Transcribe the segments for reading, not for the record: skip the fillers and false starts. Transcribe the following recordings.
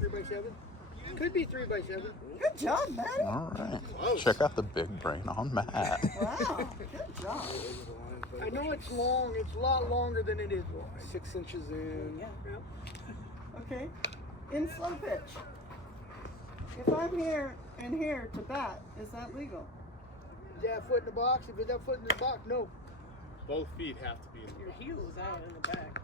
3x7. Could be 3x7. Good job, Matt. All right. Close. Check out the big brain on Matt. Wow, good job. I know it's long. It's a lot longer than it is wide. 6 inches in. Yeah. Yeah. Okay. In slow pitch. If I'm here and here to bat, is that legal? Is that foot in the box? If it's that foot in the box, no. Both feet have to be in the Your box. heel is out in the back.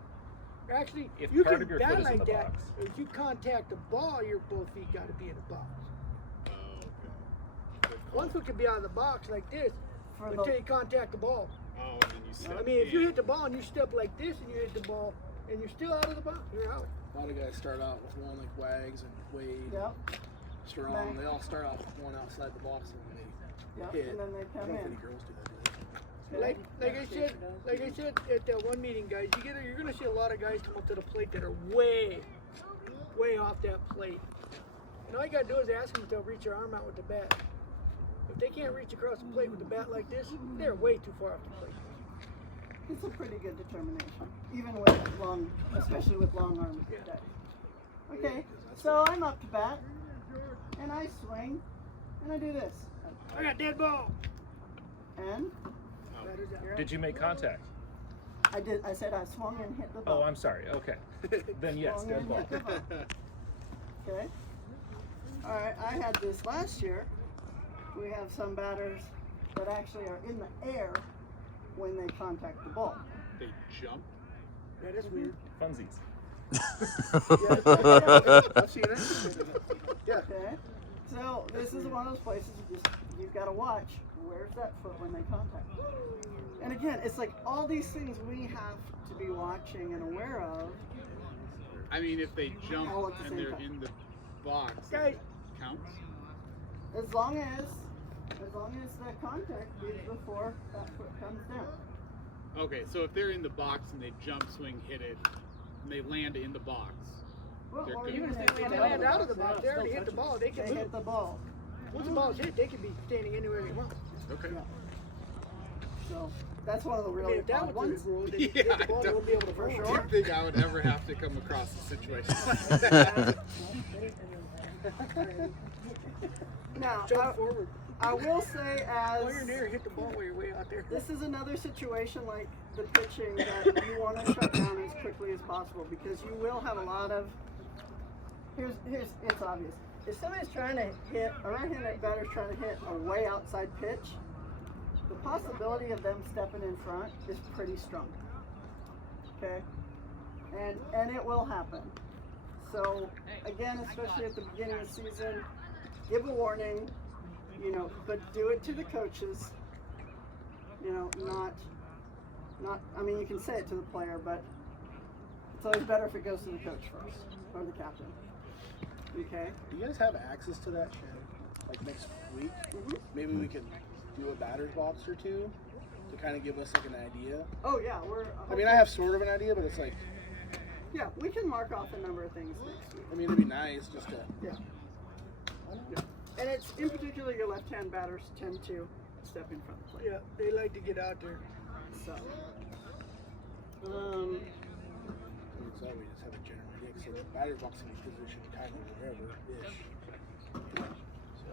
Actually, If you part can of your bat foot is in like the that. box. If you contact the ball, your both feet got to be in the box. Oh, okay. One foot could be out of the box like this For until the, you contact the ball. Oh, and then you step I mean, if you in. hit the ball and you step like this and you hit the ball and you're still out of the box, you're out. A lot of guys start out with one like Wags and Wade, yep, Strong. Right. They all start off with one outside the box and then yep, they hit. and then they I come don't know if in. any girls do that, do they? Like I said at that one meeting, guys, you're gonna see a lot of guys come up to the plate that are way off that plate. And all you gotta do is ask them if they'll reach their arm out with the bat. If they can't reach across the plate with the bat like this, they're way too far off the plate. It's a pretty good determination, even with long, especially with long arms. Yeah. Okay, so I'm up to bat, and I swing, and I do this, I got dead ball. and Batter's out. Did you make contact? I did. I said I swung and hit the ball. Oh, I'm sorry. Okay. Then yes, Swung dead and ball. hit the ball. Okay. All right. I had this last year. We have some batters that actually are in the air when they contact the ball. They jump. That is weird. Funsies. I've seen it. Yeah. Okay. So this is one of those places you've got to watch. Where's that foot when they contact? And again, it's like all these things we have to be watching and aware of. I mean, if they jump All at the and same they're time. in the box, Guys. it counts. As long as the contact is before that foot comes down. Okay, so if they're in the box and they jump, swing, hit it, and they land in the box, Well, They're or good. even Even if if When they they land out of the box, they already hit the ball. They they can move. hit the ball. Once the ball's hit, they can be standing anywhere they want. okay. Yeah. So that's one of the I mean, really if that odd was ones. the rule, then Yeah, you hit I the ball, don't- won't be able to For first. sure. I didn't think I would ever have to come across a situation like that. Now, Jump forward. I will say While you're as near, hit the ball while you're way out there. this is another situation like the pitching that you want to shut down as quickly as possible because you will have a lot of. Here's it's obvious. If somebody's trying to hit a right-handed batter's trying to hit a way outside pitch, the possibility of them stepping in front is pretty strong. Okay, and it will happen. So again, especially at the beginning of the season, give a warning. But do it to the coaches. Not. I mean, you can say it to the player, but it's always better if it goes to the coach first or the captain. Okay. Do you guys have access to that shed? Like next week? Mhm. Maybe we could do a batter's box or two to kind of give us like an idea. Oh yeah, I mean, I have sort of an idea, but it's like, Yeah, we can mark off a number of things next week. I mean, it'd be nice just to. Yeah. And it's in particular your left-hand batters tend to step in front of the plate. Yeah, they like to get out there. So. So we just have a general idea. So the batter's box can be positioned kind of wherever-ish. So.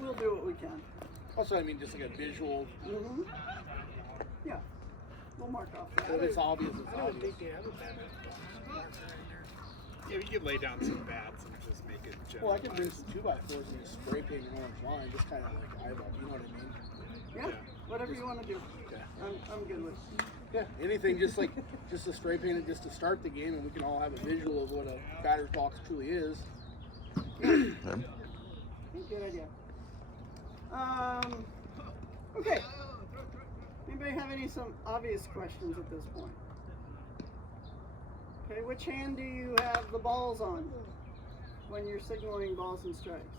We'll do what we can. Also, I mean, just like a visual. Mm-hmm. Yeah. We'll mark off that. So if it's obvious, it's I don't obvious. think they have a batter's box marker in there. Yeah, we could lay down some bats and just make it general. Well, I could bring some 2x4s and just spray paint an orange line, just kind of like eyeball. You know what I mean? Yeah. Whatever you want to do. Okay. I'm good with. Yeah, anything just like just to spray paint it just to start the game, and we can all have a visual of what a batter's box truly is. Good idea. Okay. Anybody have some obvious questions at this point? Okay, which hand do you have the balls on when you're signaling balls and strikes?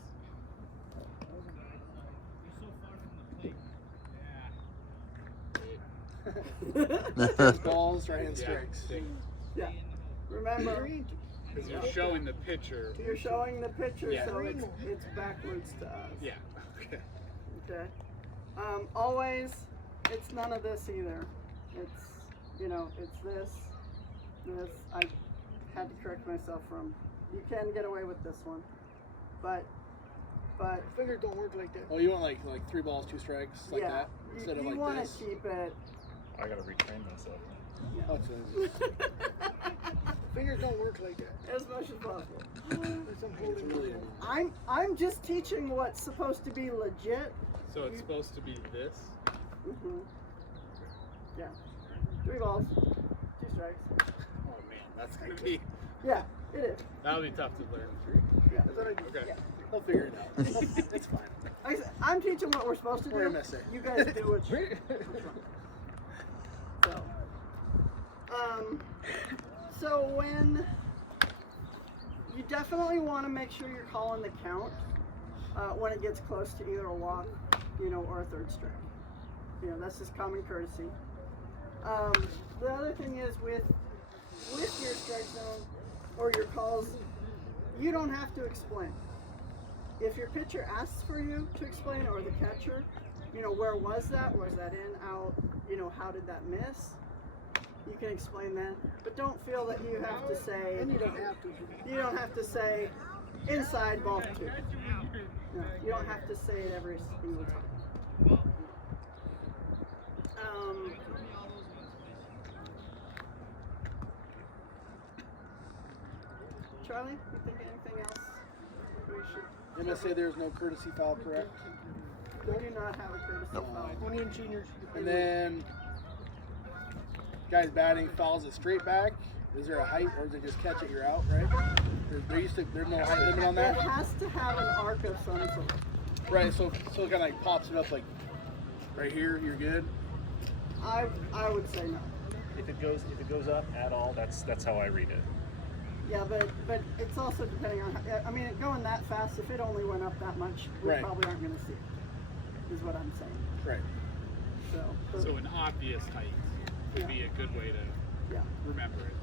Balls, right hand strikes. Yeah. Remember, Because you're showing the pitcher. you're showing the picture, Yeah. so it's backwards to us. Yeah. Okay. Okay. Always, it's none of this either. It's, it's this. I had had to correct myself from. You can get away with this one, but Fingers don't work like that. Oh, you want like 3 balls, 2 strikes, like yeah, that, instead of you like want this. to keep it. I gotta retrain myself. Oh, Fingers don't work like that. As much as possible. There's some holding really on. I'm just teaching what's supposed to be legit. So it's supposed to be this. Mm-hmm. Yeah. 3 balls, 2 strikes. Oh man, that's gonna be Yeah, it is. that'll be tough to learn. Yeah. That's what I do. Okay. Yeah. I'll figure it out. It's fine. Like I said, I'm teaching what we're supposed to do. We're MSA. You guys do what you So, so when you definitely want to make sure you're calling the count when it gets close to either a walk, or a third strike. That's just common courtesy. The other thing is with your strike zone or your calls, you don't have to explain. If your pitcher asks for you to explain, or the catcher, where was that? Was that in, out? How did that miss? You can explain that, but don't feel that you have to say. And you don't have to. You don't have to say inside ball 2. No, you don't have to say it every single time. Charlie, you think anything else we should? MSA, there's no courtesy foul, correct? We do not have a courtesy foul. Only in seniors. And then, guys batting fouls it straight back. Is there a height, or is it just catch it, you're out, right? There's no height limit on It that? has to have an arc of some sort. Right, so it kind of like pops it up like right here, you're good? I would say no. If it goes up at all, that's how I read it. Yeah, but it's also depending on. I mean, going that fast, if it only went up that much, we Right. probably aren't going to see it. Is what I'm saying. Right. So an obvious height would be a good way to Yeah. remember it.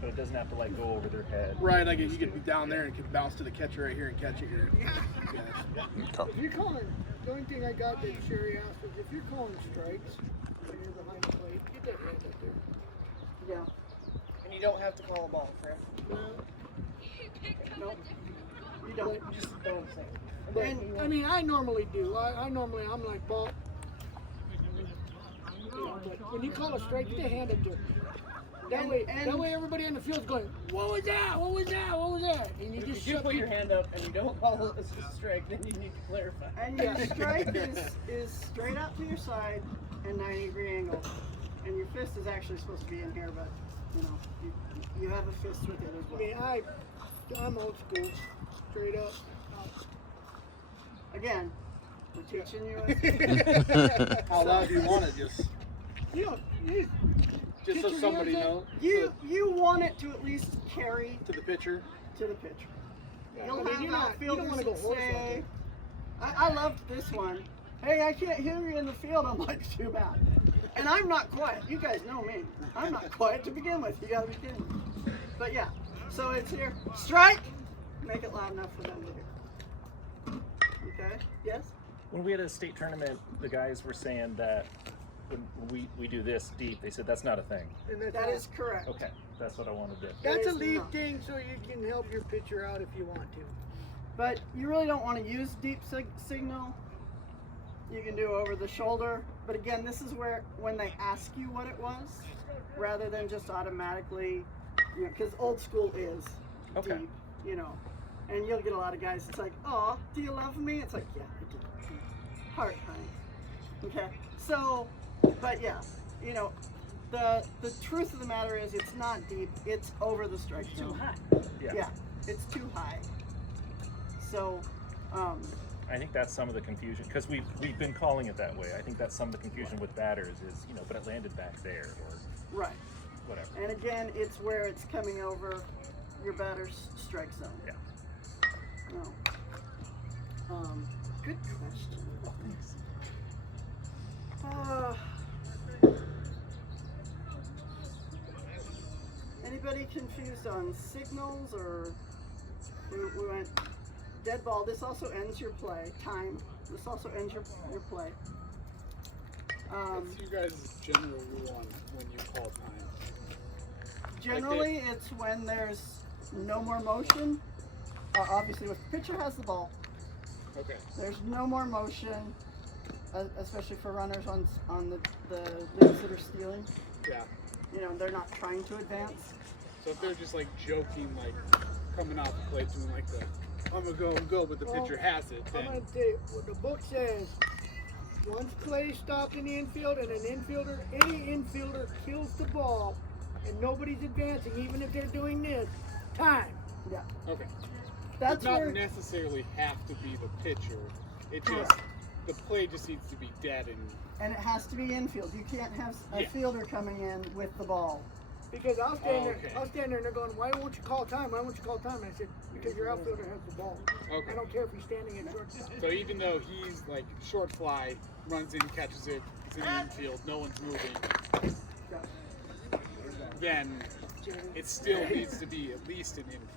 But it doesn't have to like go over their head. Right, like you could be down there and it could bounce to the catcher right here and catch it. If you're calling, the only thing I got that Sherry asked was if you're calling strikes and you're behind the plate, get that hand up there. Yeah. And you don't have to call a ball, correct? Nope. You don't. Just don't say. But, I mean, I normally do. I'm like, ball. But when you call a strike, get the hand up there. That way everybody in the field's going, what was that? What was that? What was that? And you If just you shut put the- your hand up and you don't call it a strike, then you need to clarify. And your strike is straight out to your side and 90-degree angle, and your fist is actually supposed to be in here, but you have a fist with it as I well. mean, I'm old school, straight up. Again, we're teaching you. How loud do you want it? Just You so Get your somebody hands knows? You want it to at least carry To the pitcher? to the pitcher. Yeah, You'll I mean, have you don't want outfielders to go that horse say, I loved this one. Hey, I can't hear you in the field. I'm like, too bad. And I'm not quiet. You guys know me. I'm not quiet to begin with. You gotta begin with. But yeah, so it's here. Strike! Make it loud enough for them to hear. Okay? Yes? When we had a state tournament, the guys were saying that when we do this deep, they said that's not a thing. And That is correct. Okay, that's what I wanted to. That's a is lead not. thing so you can help your pitcher out if you want to. But you really don't want to use deep signal. You can do over the shoulder. But again, this is where when they ask you what it was, rather than just automatically, because old school is Okay. deep, and you'll get a lot of guys. It's like, oh, do you love me? It's like, yeah, I do. Heart, honey. Okay. So, but yeah, the truth of the matter is it's not deep. It's over the strike zone. Too high. Yeah, it's too high. So, I think that's some of the confusion because we've been calling it that way. I think that's some of the confusion with batters is but it landed back there or right. whatever. And again, it's where it's coming over your batter's strike zone. Yeah. No. Good question. Anybody confused on signals or we went dead ball? This also ends your play. Time. This also ends your play. What's you guys' general rule on when you call time? Generally, it's when there's no more motion. Obviously, if the pitcher has the ball, Okay. there's no more motion, especially for runners on the leagues that are stealing. Yeah. You know, they're not trying to advance. So if they're just like joking, like coming off the plate, doing like the I'm gonna go, but the Well, pitcher has it, I'm then gonna tell you what the book says. Once play stopped in the infield and any infielder kills the ball and nobody's advancing, even if they're doing this, time. Yeah, okay. that's It not where. necessarily have to be the pitcher. It just Correct. the play just needs to be dead And it has to be infield. You can't have a Yeah. fielder coming in with the ball. Because I'll stand there, okay. I'll stand there and they're going, why won't you call time? Why won't you call time? And I said, because your outfielder has the ball. Okay. I don't care if he's standing at shortstop. So even though he's like short fly, runs in, catches it, it's in the infield, no one's moving, then it still needs to be at least an infield.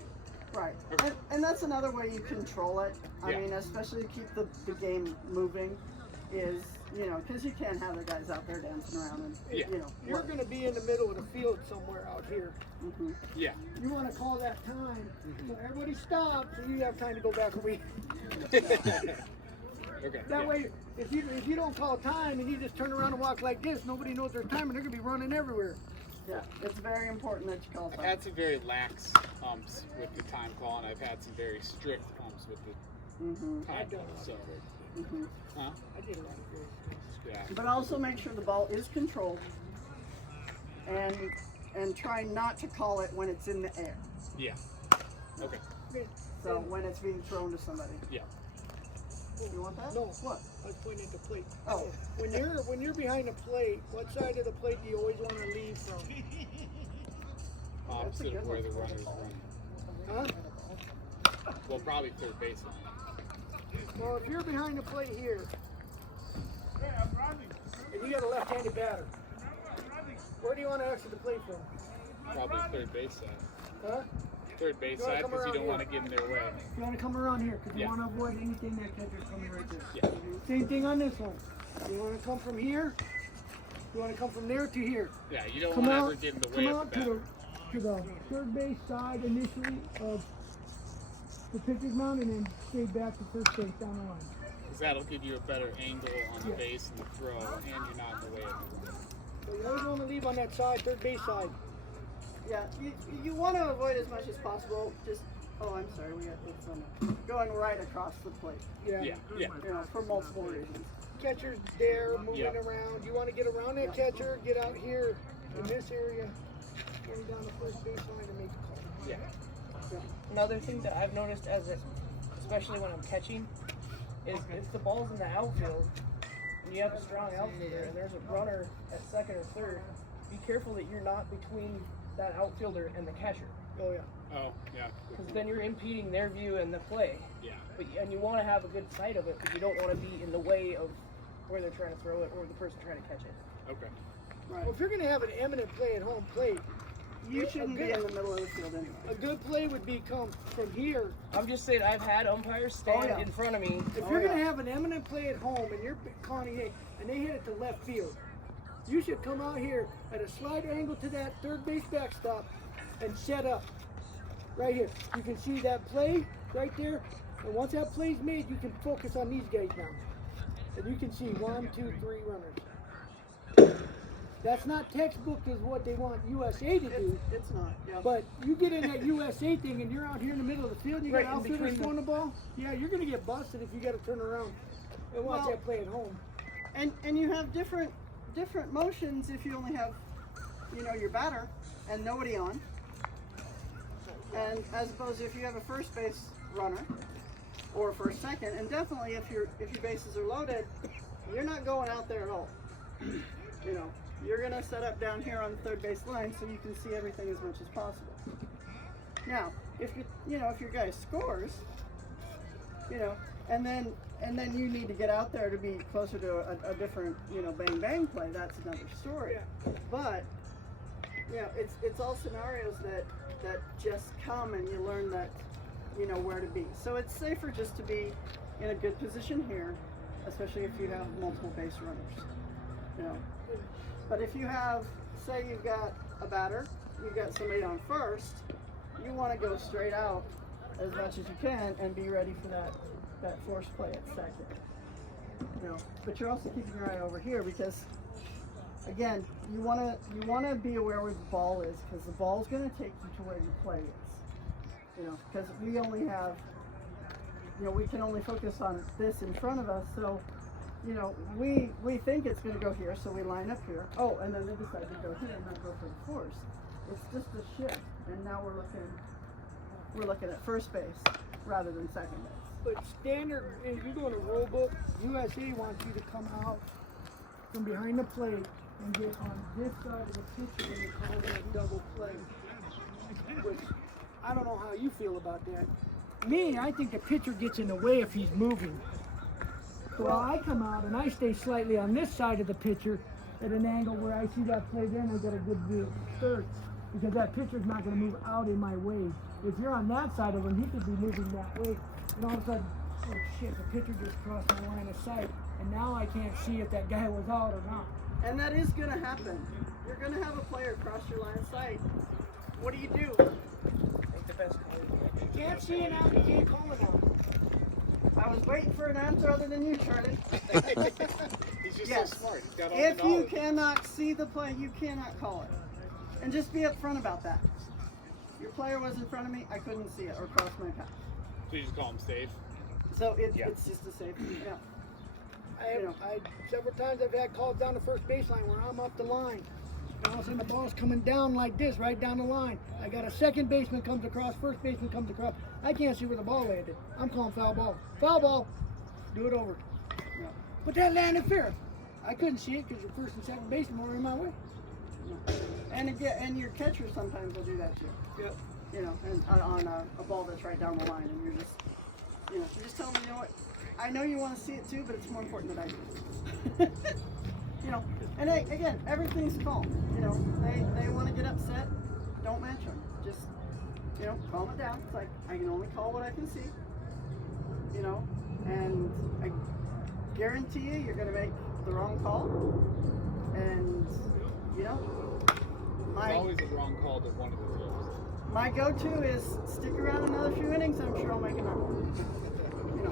Right. Okay. And that's another way you control it. I Yeah. mean, especially to keep the game moving, is, you know, because you can't have the guys out there dancing around and, Yeah. you know. You're going to be in the middle of the field somewhere out here. Mm-hmm. Yeah. You want to call that time, so everybody stops, so you have time to go back and read. Okay. That yeah. way, if you don't call time and you just turn around and walk like this, nobody knows their time and they're going to be running everywhere. Yeah, it's very important that you call I've time. had some very lax umps with the time call, and I've had some very strict umps with the Mm-hmm. time I've done call. a lot So, of good. Mm-hmm. huh? I did a lot of good. Yeah. But also make sure the ball is controlled, and try not to call it when it's in the air. Yeah. Okay. So when it's being thrown to somebody. Yeah. You want that? No. What? I was pointing at the plate. Oh. When you're behind the plate, what side of the plate do you always want to leave from? Opposite good of where one. the runner's running. Huh? Well, probably third baseline. Well, if you're behind the plate here, and you got a left-handed batter, where do you want to exit the plate from? Probably third base side. Huh? Third base You wanna side come because you around don't want to here? get in their way. You want to come around here because Yeah. you want to avoid anything that catcher's coming right there. Yeah. Same thing on this one. You want to come from here. You want to come from there to here. Yeah, you don't Come want to out, ever get in the come way out of the to batter. the third base side initially of the pitcher's mound, and then stay back to first base down the line. Because that'll give you a better angle on the Yeah. base and the throw, and you're not in the way of the runner. So you always want to leave on that side, third base side. Yeah, you want to avoid as much as possible. Just, oh, I'm sorry, we got this on going right across the plate. Yeah, yeah. You know, for multiple reasons. Catcher's there, moving Yeah. around. You want to get around that catcher, get out here in this area, going down the first base line and make a call. Yeah. Another thing that I've noticed especially when I'm catching, is if the ball's in the outfield and you have a strong outfielder and there's a runner at second or third, be careful that you're not between that outfielder and the catcher, Oh yeah. Oh, yeah. because then you're impeding their view and the play. Yeah. And you want to have a good sight of it, but you don't want to be in the way of where they're trying to throw it or the person trying to catch it. Okay. Well, if you're going to have an eminent play at home plate, You shouldn't be in the middle of the field anyway. a good play would be come from here. I'm just saying, I've had umpires stand yeah. in front of me. If Oh, you're yeah. going to have an eminent play at home and you're calling it and they hit it to left field, you should come out here at a slight angle to that third base backstop and set up right here. You can see that play right there, and once that play's made, you can focus on these guys now, and you can see 1, 2, 3 runners. That's not textbook is what they want USA to do, It's not. Yeah. but you get in that USA thing and you're out here in the middle of the field and you Right, got in outfielders between throwing the ball, yeah, you're going to get busted if you got to turn around and watch Well- that play at home. And you have different motions if you only have, you know, your batter and nobody on. And as opposed to if you have a first base runner or first second, and definitely if your bases are loaded, you're not going out there at all. You know, you're gonna set up down here on the third base line so you can see everything as much as possible. Now, if if your guy scores, you know, and then you need to get out there to be closer to a different, you know, bang bang play, that's another story. But you know, it's all scenarios that just come and you learn that, you know, where to be. So it's safer just to be in a good position here, especially if you have multiple base runners. You know. But if you have, say you've got a batter you got somebody on first, you want to go straight out as much as you can and be ready for that force play at second. You know, but you're also keeping your eye over here because, again, you want to be aware where the ball is because the ball's going to take you to where your play is. You know, because we only have, you know, we can only focus on this in front of us. So, you know, we think it's going to go here, so we line up here. Oh, and then they decide to go here and not go for the force. It's just a shift, and now we're looking at first base rather than second base. But standard, if you go to roll book, USA wants you to come out from behind the plate and get on this side of the pitcher when they call it a double play. Which, I don't know how you feel about that. Me, I think the pitcher gets in the way if he's moving. So I come out and I stay slightly on this side of the pitcher at an angle where I see that play there and I get a good view. Third, because that pitcher's not going to move out in my way. If you're on that side of him, he could be moving that way. And all of a sudden, oh shit, the pitcher just crossed my line of sight. And now I can't see if that guy was out or not. And that is going to happen. You're going to have a player cross your line of sight. What do? Make the best call. You can't see it out, you can't call it out. I was waiting for an answer other than you, Charlie. He's just Yes. so smart. He's got all If the you knowledge. cannot see the play, you cannot call it. And just be upfront about that. Your player was in front of me, I couldn't see it or cross my path. So you just call him safe. So Yeah. it's just a safety. Yeah. Several times I've had calls down the first baseline where I'm up the line. And all of a sudden the ball's coming down like this, right down the line. I got a second baseman comes across, first baseman comes across. I can't see where the ball landed. I'm calling foul ball. Foul ball. Do it over. Yeah. But that landed fair. I couldn't see it because your first and second baseman were in my way. And again, and your catcher sometimes will do that too. Yep. You know, and on a ball that's right down the line, and you're just, you know, you just tell them, you know what, I know you want to see it too, but it's more important that I do. You know, and again, everything's calm. You know, they want to get upset, don't match them. Just, you know, calm it down. It's like, I can only call what I can see. You know, and I guarantee you're going to make the wrong call. And, you know, It's always a wrong call to one of the teams. my go-to is stick around another few innings. I'm sure I'll make another one. You know,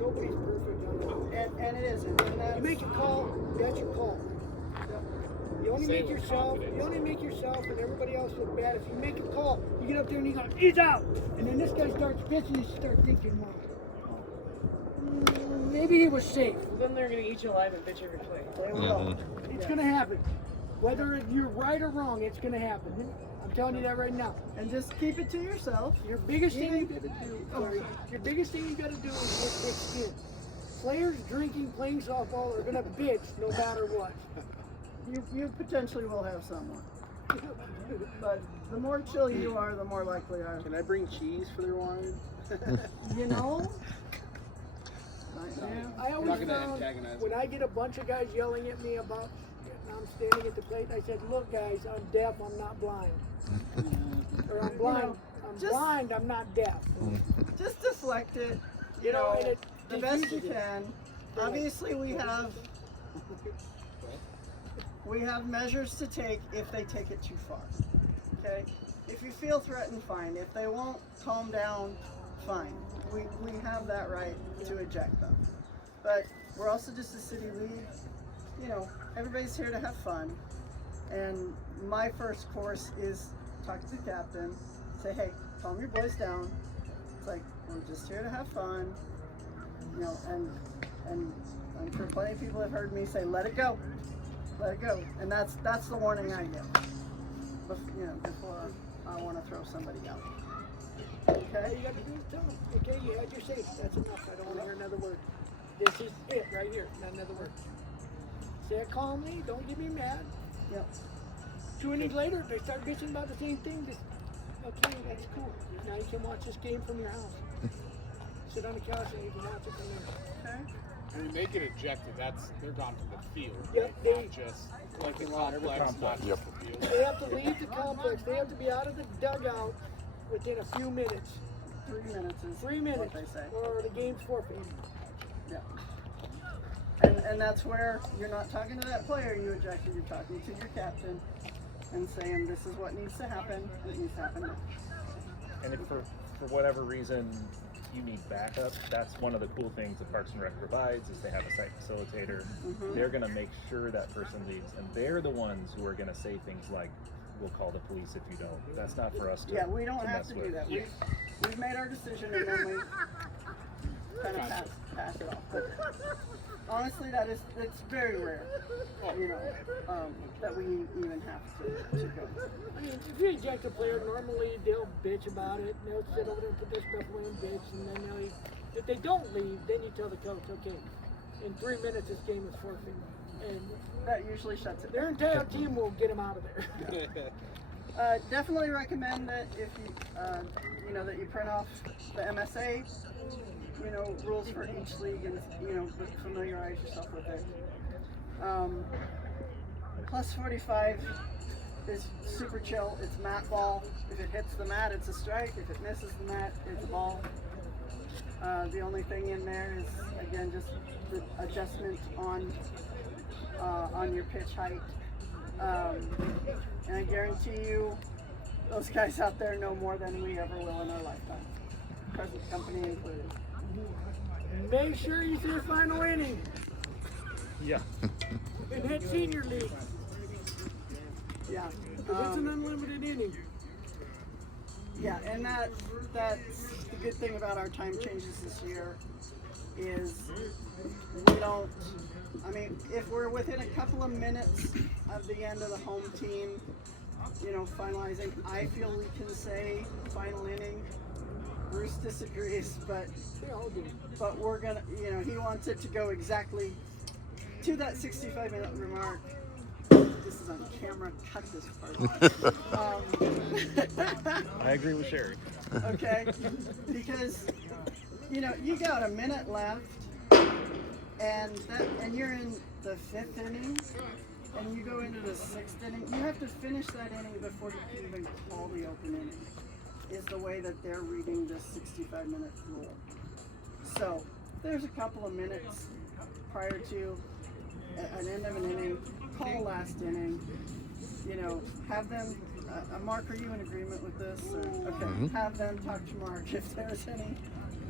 Nobody's perfect on that. and it isn't. And that's, You make a call, that's your call. You only Say make with yourself, confidence. you only make yourself and everybody else look bad. If you make a call, you get up there and you go, he's out. And then this guy starts pitching, you start thinking, well, maybe he was safe. Well, then they're gonna eat you alive and bitch every play. they will. It's gonna happen. Whether you're right or wrong, it's gonna happen. I'm telling you that right now. And just keep it to yourself. Your biggest thing you gotta do, your biggest thing you gotta do is get thick skin. Players drinking, playing softball are gonna bitch no matter what. You potentially will have someone. But the more chill you are, the more likely are. Can I bring cheese for their wine? You know? Yeah. I You're always not gonna found antagonize when I get a bunch of guys yelling at me about I'm standing at the plate, I said, look guys, I'm deaf, I'm not blind. Or I'm blind, I'm just- blind, I'm not deaf. Just deflect it. You know, and the it best you diffuses it. can. Obviously, we have measures to take if they take it too far. Okay? If you feel threatened, fine. If they won't calm down, fine. We have that right to eject them. But we're also just a city league. You know, everybody's here to have fun. And my first course is talk to the captain, say, hey, calm your boys down. It's like, we're just here to have fun. You know, and I'm sure plenty of people have heard me say, let it go. Let it go. And that's the warning I give. You know, before I want to throw somebody out. All Okay? you got to do is tell them, okay, you had your safe, that's enough, I don't want to hear another word. This is it right here, not another word. Say it calmly, don't get me mad. Yep. 2 innings later, if they start bitching about the same thing, just, okay, that's cool. Now you can watch this game from your house. Sit on the couch and you can watch it from there. Okay? And when they get ejected, they're gone from the field. Yep, Not just like the complex, not just Yep. the field. They have to leave the complex, they have to be out of the dugout within a few minutes. 3 minutes is 3 minutes, what they say. or the game's forfeit. Yeah. And that's where you're not talking to that player you ejected, you're talking to your captain. and saying this is what needs to happen, and it needs to happen now. And if for whatever reason you need backup, that's one of the cool things that Parks and Rec provides is they have a site facilitator. Mhm. They're going to make sure that person leaves, and they're the ones who are going to say things like, we'll call the police if you don't. That's not for us to Yeah, we don't to have mess to do with. that. We've made our decision and then we kind of pass it off. But honestly, it's very rare, you know, that we even have to go. I mean, if you eject a player, normally they'll bitch about it, and they'll sit over there and put their stuff away and bitch, and then they'll, if they don't leave, then you tell the coach, okay, in 3 minutes this game is forfeit. And That usually shuts it their down. entire team will get them out of there. Definitely recommend that if you, you know, that you print off the MSA, you know, rules for each league and, you know, familiarize yourself with it. Plus 45 is super chill. It's mat ball. If it hits the mat, it's a strike. If it misses the mat, it's a ball. The only thing in there is, again, just the adjustment on your pitch height. And I guarantee you, those guys out there know more than we ever will in our lifetime. Present company included. Make sure you see a final inning Yeah. in that senior league, Yeah. 'cause it's an unlimited inning. Yeah, and that's the good thing about our time changes this year is we don't, I mean, if we're within a couple of minutes of the end of the home team, you know, finalizing, I feel we can say final inning. Bruce disagrees, but They all do. we're gonna, you know, he wants it to go exactly to that 65-minute remark. This is on camera, cut this part. I agree with Sherry. Okay, because you know you got a minute left, and you're in the 5th inning, and you go into the 6th inning. You have to finish that inning before you can even call the open inning. Is the way that they're reading the 65-minute rule. So there's a couple of minutes prior to an end of an inning. Call last inning. You know, have them. Mark, are you in agreement with this? Or, okay, have them talk to Mark if there's any,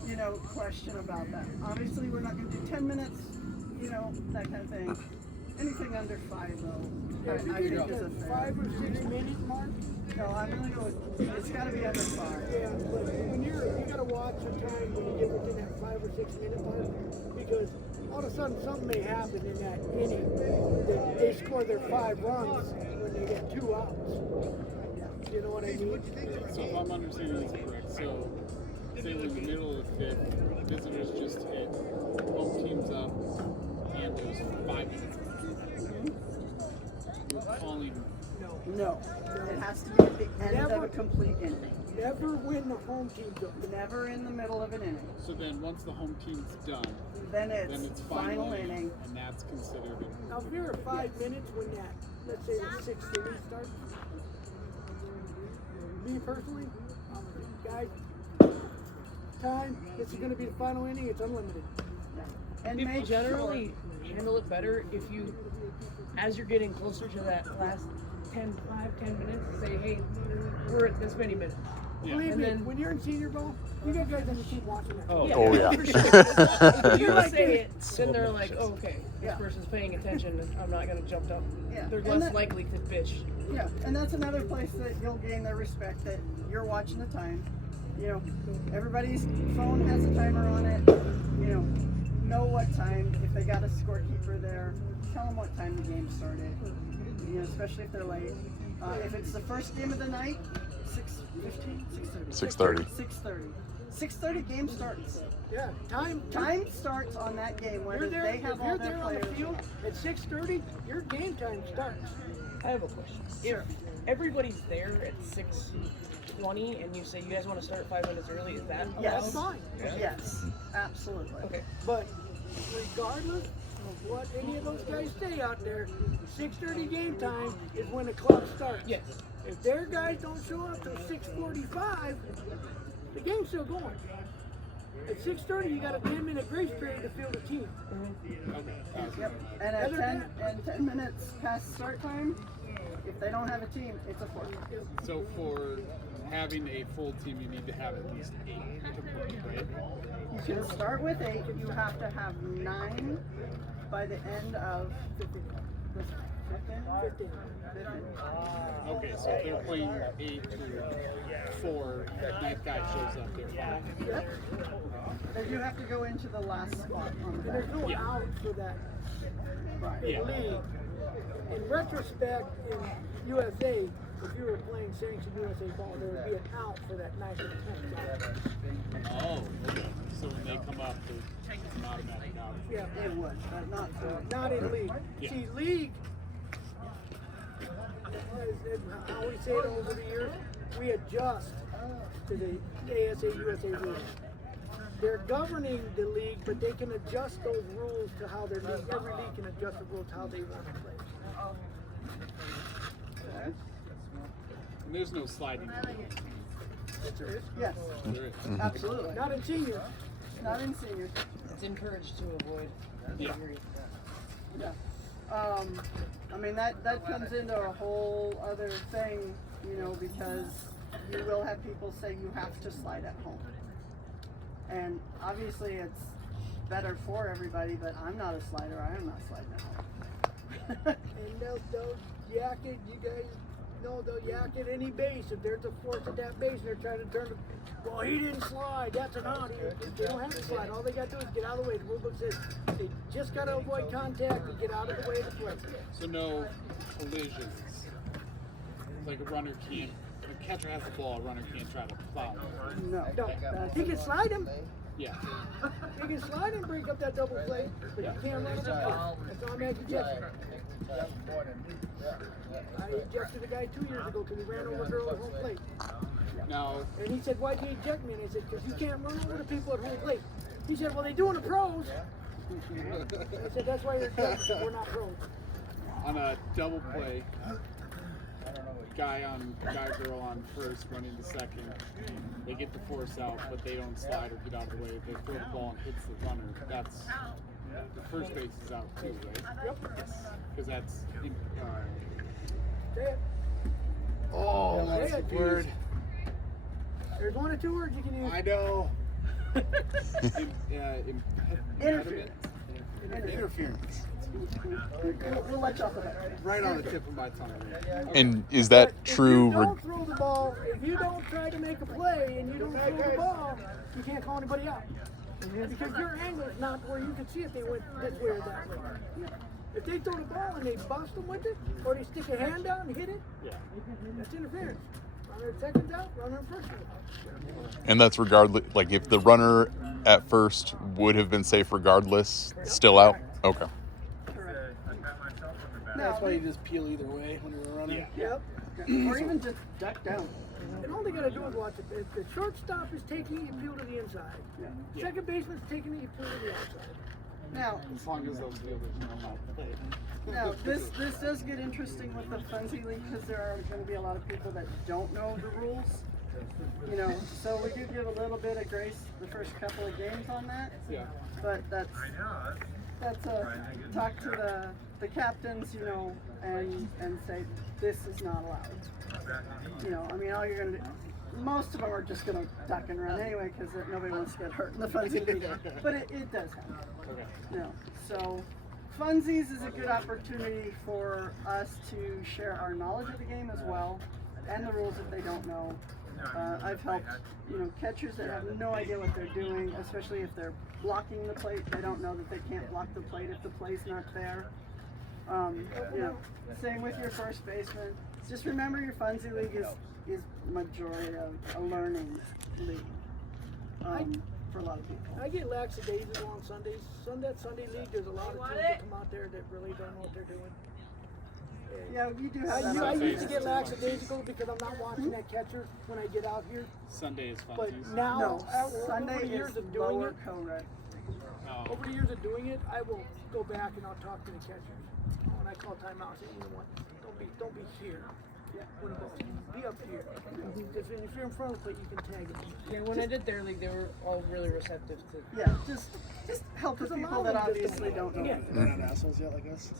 you know, question about that. Obviously, we're not going to do 10 minutes, you know, that kind of thing. Anything under 5, though, I think is a fair. 5 or 6 minute mark. No, I'm going to go with, it's got to be under 5. Yeah, but when you gotta watch your time when you get within that 5 or 6 minute mark, because all of a sudden something may happen in that inning that they score their 5 runs when they get 2 outs. You know what I mean? So if I'm understanding this correct, so say we're in the middle of the 5th, visitors just hit, home team's up, and there's 5 minutes left. We're calling. No, it has to be at the end of Never. a complete inning. Never win the home team goal. Never in the middle of an inning. So then once the home team's done, Then then it's it's final inning. and that's considered a Now, if you're at 5 minutes when that, let's say the 6th inning starts, me personally, guys, time, this is going to be the final inning, it's unlimited. And People make generally handle it better if you, as you're getting closer to that last 10 minutes, say, hey, we're at this many minutes. Believe And me, then- when you're in senior ball, you got guys on the team watching that. Oh, Oh, yeah. For sure. If you Like say it. it, then they're like, oh, okay, this Yeah. person's paying attention, and I'm not going to jump up. Yeah. They're And less that- likely to bitch. Yeah, and that's another place that you'll gain their respect that you're watching the time. You know, everybody's phone has a timer on it. You know what time. If they got a scorekeeper there, tell them what time the game started. You know, especially if they're late. If it's the first game of the night, 6:15, 6:30. 6:30. 6:30. 6:30 game starts. Yeah, time. Time starts on that game, whether You're there, they have if all you're their there on the players. field at 6:30, your game time starts. I have a question. Sure. If everybody's there at 6:20 and you say you guys want to start 5 minutes early, is that Yes. That's fine. Yes, absolutely. Okay. But regardless of what any of those guys say out there, 6:30 game time is when the clock starts. Yes. If their guys don't show up till 6:45, the game's still going. At 6:30, you got a 10-minute grace period to field a team. Yep. And at Other 10 minutes past start time, If they don't have a team, it's a forfeit. So for having a full team, you need to have at least 8 to play, right? You can start with 8. You have to have 9 by the end of 15. Okay, so if they're playing 8 to 4, that 9th guy shows up there. Yep. Then you have to go into the last spot on the And there's back. no out for that Yeah. league. In retrospect, in USA, if you were playing sanctioned USA ball, there would be an out for that 9th or 10th guy. Oh, okay. So when they come up, there's an automatic out. Yeah, It would, but not so. not in league. Yeah. See, league, how we say it over the years, we adjust to the ASA USA rules. They're governing the league, but they can adjust those rules to how their league. Every league can adjust the rules to how they want to play. And there's no sliding. Yes, there is. Yes, There is. absolutely. Not in seniors. Not in seniors. It's encouraged to avoid. Yeah. injury. Yeah. I mean, that comes into a whole other thing, you know, because you will have people say you have to slide at home. And obviously it's better for everybody, but I'm not a slider. I am not sliding at home. And they'll yak it, you guys know they'll yak at any base. If there's a force at that base and they're trying to turn it, well, he didn't slide, that's an out. They don't have to slide. All they got to do is get out of the way. The rule book says they just got to avoid contact and get out of the way of the play. So no collisions. Like a runner can't, if a catcher has the ball, a runner can't try to plow it. No. No, he can slide him. Yeah. He can slide and break up that double play, but you can't run him up. That's automatic ejection. I ejected a guy 2 years ago because he ran over a girl at home plate. Now, And he said, why'd you eject me? And I said, because you can't run over the people at home plate. He said, well, they do in the pros. I said, that's why you're ejected, we're not pros. on a double play, guy girl on first, running to second, they get the force out, but they don't slide or get out of the way. If they throw the ball and hits the runner, that's the first base is out too, right? Yep. Because that's Say it. Oh, Say that's it, the word. There's 1 or 2 words you can use. I know. impediment. Interference. We'll let you off the hook. Right on the tip of my tongue. Okay. And is that But true? If you don't throw the ball, if you don't try to make a play and you don't throw the ball, you can't call anybody out. Because your angle is not where you can see if they went this way or that way. If they throw the ball and they bust them with it, or they stick a hand down and hit it, Yeah. that's interference. Runner at second's out, runner at first is out. And that's regardless. Like if the runner at first would have been safe regardless, still out. Okay. Correct. That's why you just peel either way when you're running. Yeah. Yep. Or even just duck down. And all they gotta do is watch it. If the shortstop is taking it, you peel to the inside. Yeah. Second baseman's taking it, you peel to the outside. Now, As long as those fielders know how to play. now this does get interesting with the Funzy League because there are going to be a lot of people that don't know the rules. You know, so we do give a little bit of grace the first couple of games on that. Yeah. But that's talk to the captains, you know, and say this is not allowed. You know, I mean, all you're gonna do, most of them are just gonna duck and run anyway because nobody wants to get hurt in the Funzy League. But it does happen. Okay. You know, so Funsies is a good opportunity for us to share our knowledge of the game as well, and the rules if they don't know. I've helped, you know, catchers that have no idea what they're doing, especially if they're blocking the plate. They don't know that they can't block the plate if the play's not there. You know, same with your first baseman. Just remember your Funzy League is majority of a learning league for a lot of people. I get lackadaisical on Sundays. That Sunday league, there's a lot of teams that come out there that really don't know what they're doing. Yeah, you do have that. I used to get lackadaisical because I'm not watching that catcher when I get out here. Sunday is But funsies. now, No, over Sunday the years is of doing lower it, co-rec. Oh. over the years of doing it, I will go back and I'll talk to the catchers. When I call timeout, I say, you know what? Don't be here. When a ball, be up here. Because if you're in front of the plate, you can tag it. Yeah, when I did their league, they were all really receptive to. Yeah, just help the Because a people lot that of them just obviously don't know. Yeah. They're not assholes yet, like us.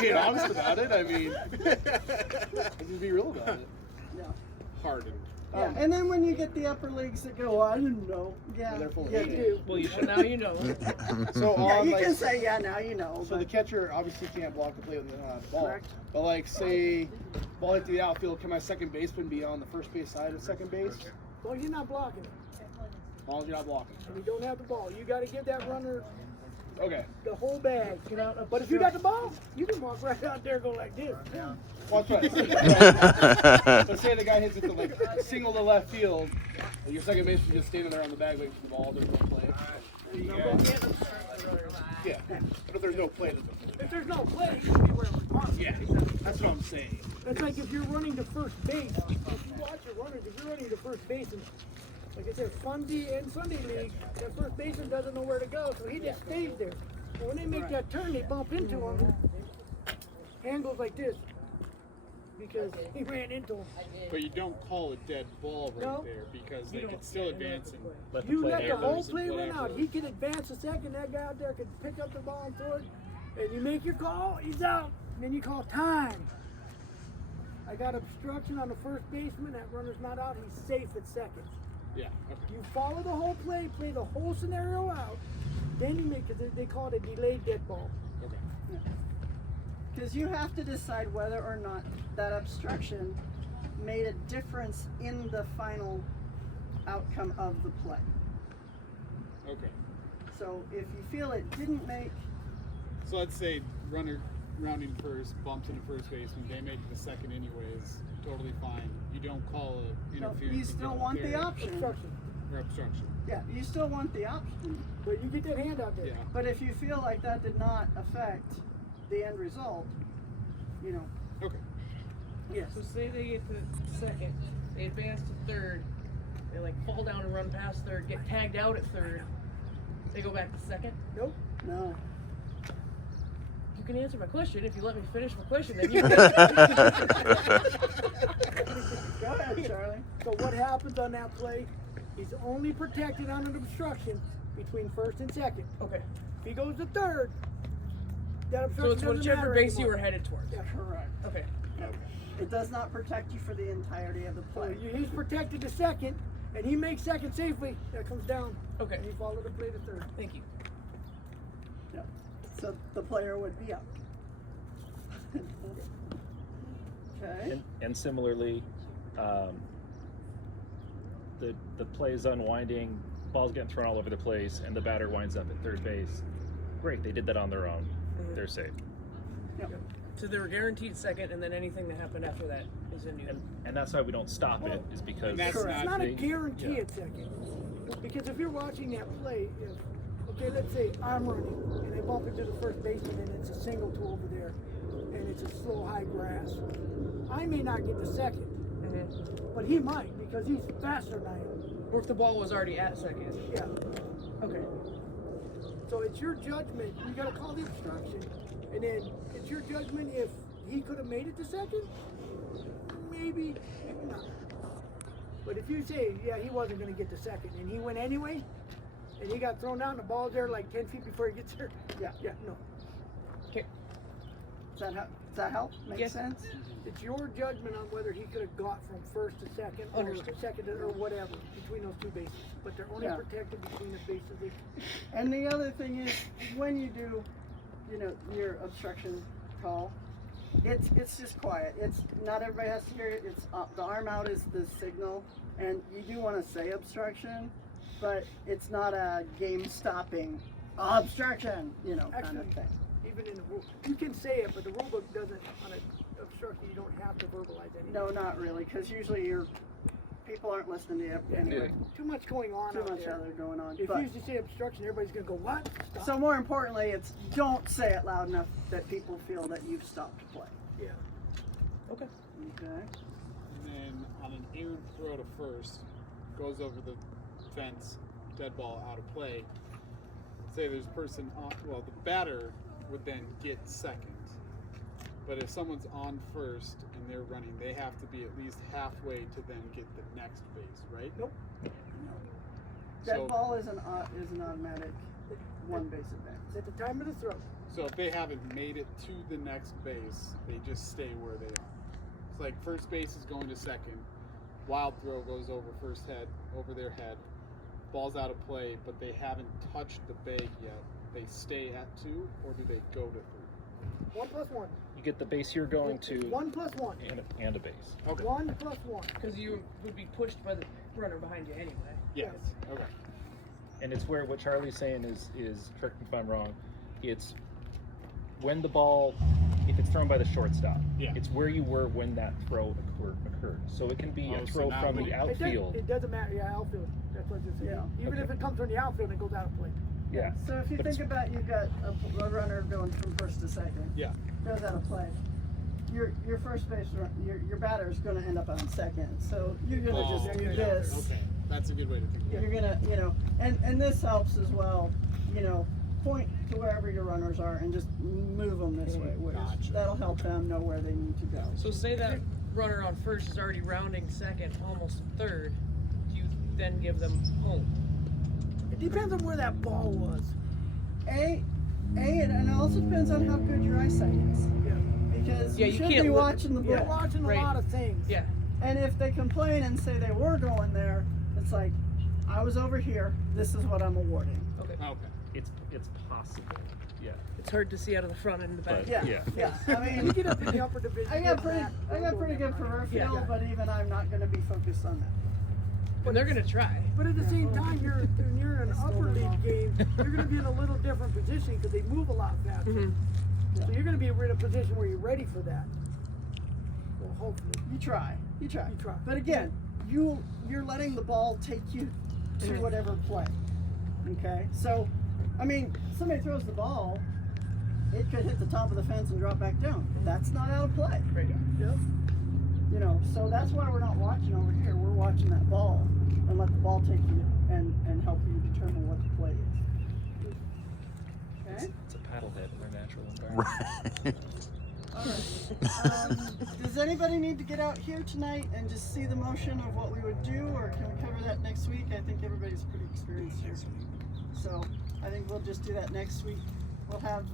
Being honest about it, I mean, just be real about it. Yeah. Hardened. Yeah, and then when you get the upper leagues that go, I didn't know. Yeah, They're full of you shit. do. Well, you should now you know. So Yeah, on you like, can say, yeah, now you know. so the But catcher obviously can't block the play with the ball. Correct. But like, say, ball hit the outfield, can my second baseman be on the first base side of second base? Well, you're not blocking it. As long as you're not blocking. And you don't have the ball. You got to give that runner Okay. the whole bag. But if you got the ball, you can walk right out there and go like this. Watch right. Let's say the guy hits it to like single to left field, and your second baseman just standing there on the bag waiting for the ball, doesn't play. Yeah. But if there's no play, there's no play. If there's no play, you can be wherever you want. Yeah. That's what I'm saying. It's like if you're running to first base. If you watch your runners, if you're running to first base, and like I said, Fundy and Sunday League, that first baseman doesn't know where to go, so he just stays there. And when they make that turn, they bump into him. Hand goes like this because he ran into him. But you don't call a dead ball right No. there because they You can don't. still advance and Let the You play let the happen. whole and play run out. whatever. He can advance a second. That guy out there can pick up the ball and throw it. And you make your call, he's out. And then you call time. I got obstruction on the first baseman. That runner's not out. He's safe at second. yeah. Okay. You follow the whole play the whole scenario out. Then you make it. They call it a delayed dead ball. Okay. because you have to decide whether or not that obstruction made a difference in the final outcome of the play. Okay. So if you feel it didn't make, So let's say runner rounding first, bumps into first baseman, they make the second anyways, totally fine. You don't call a no, interference. you still want the option. Obstruction. Or obstruction. Yeah, you still want the option. But you get that hand out there. Yeah. But if you feel like that did not affect the end result, you know, Okay. yes. So say they get to second, they advance to third, they like fall down and run past third, get tagged out at third, they go back to second. Nope. No. You can answer my question if you let me finish my question. Then you Go ahead, Charlie. So what happens on that play? He's only protected on an obstruction between first and second. okay. If he goes to third, that So obstruction it's doesn't whichever matter base you anymore. were headed towards. Yeah. Correct. Okay. It does not protect you for the entirety of the So play. he's protected to second, and he makes second safely. That comes down. Okay. And he followed the play to third. Thank you. Yeah. So the player would be out. Okay. And similarly, the play is unwinding, ball's getting thrown all over the place, and the batter winds up at third base. Great, they did that on their own. They're safe. So they were guaranteed second, and then anything that happened after that is a new. And that's why we don't stop it, is because And that's It's not a they- guarantee yeah. at second. Because if you're watching that play, okay, let's say I'm running and I bump into the first baseman and it's a single to over there and it's a slow high grass. I may not get the second, but he might because he's faster than I am. Or if the ball was already at second. Yeah. Okay. So it's your judgment. You gotta call the obstruction. And then it's your judgment if he could have made it to second. Maybe, maybe not. But if you say, yeah, he wasn't going to get to second, and he went anyway, and he got thrown down, the ball's there like 10 feet before he gets there. Yeah, no. Okay. Does that help? Make Yes. sense? It's your judgment on whether he could have got from first to second, or Understood. second to, or whatever between those two bases. But they're only Yeah. protected between the bases. And the other thing is, when you do, you know, your obstruction call, it's just quiet. It's not everybody has to hear it. It's the arm out is the signal, and you do want to say obstruction, but it's not a game stopping obstruction, you know, kind of Actually, thing. even in the rule, you can say it, but the rule book doesn't, on an obstruction, you don't have to verbalize anything. No, not really, because usually people aren't listening to you anyway. Too much going on Too out much there. other going on. If But you used to say obstruction, everybody's gonna go, what? Stop. so more importantly, it's don't say it loud enough that people feel that you've stopped play. Yeah. Okay. Okay. And then on an errant throw to first, goes over the fence, dead ball out of play. Say there's a person on, well, the batter would then get second. But if someone's on first and they're running, they have to be at least halfway to then get the next base, right? Nope. Dead So- ball is an automatic one base advance. It's at the time of the throw. So if they haven't made it to the next base, they just stay where they are. It's like first base is going to second, wild throw goes over first head, over their head, ball's out of play, but they haven't touched the bag yet. They stay at 2, or do they go to 3? 1 plus 1. You get the base you're going to 1 plus 1. and a base. Okay. 1 plus 1. Because you would be pushed by the runner behind you anyway. Yes. Okay. And it's where what Charlie's saying is correct me if I'm wrong, it's when the ball, if it's thrown by the shortstop, Yeah. it's where you were when that throw occurred. So it can be Oh, a so throw now from we- the It outfield. doesn't matter. Yeah, outfield. That's what it's saying. Yeah. Even Okay. if it comes from the outfield, it goes out of play. Yeah. So if you But think it's- about, you've got a runner going from first to second, Yeah. goes out of play. Your first base, your batter is going to end up on second. So you're going to just do yeah. this. Okay. That's a good way to think of it. You're gonna, and this helps as well. Point to wherever your runners are and just move them this way. Gotcha. That'll help them know where they need to go. So say that runner on first is already rounding second, almost third. Do you then give them home? It depends on where that ball was. And it also depends on how good your eyesight is. Yeah. Because Yeah, you you should can't be look- watching the You're ball. watching a Right. lot of things. Yeah. And if they complain and say they were going there, it's like, I was over here. This is what I'm awarding. Okay. Okay. It's possible. Yeah. It's hard to see out of the front and the back. But- Yeah, Yeah. I You mean, get up in the upper division. I got pretty good peripheral, Yeah. but even I'm not going to be focused on that. And they're gonna try. But at the same time, when you're in an upper league game, you're going to be in a little different position because they move a lot faster. Mhm. So you're going to be in a position where you're ready for that. Well, hopefully. You try. You try. But again, you're letting the ball take you to whatever play. Okay? So, I mean, somebody throws the ball, it could hit the top of the fence and drop back down. That's not out of play. Right. Yep. So that's why we're not watching over here. We're watching that ball and let the ball take you and help you determine what the play is. Okay? It's a paddlehead in their natural environment. Right. All right. Does anybody need to get out here tonight and just see the motion of what we would do, or can we cover that next week? I think everybody's pretty experienced here. So I think we'll just do that next week. We'll have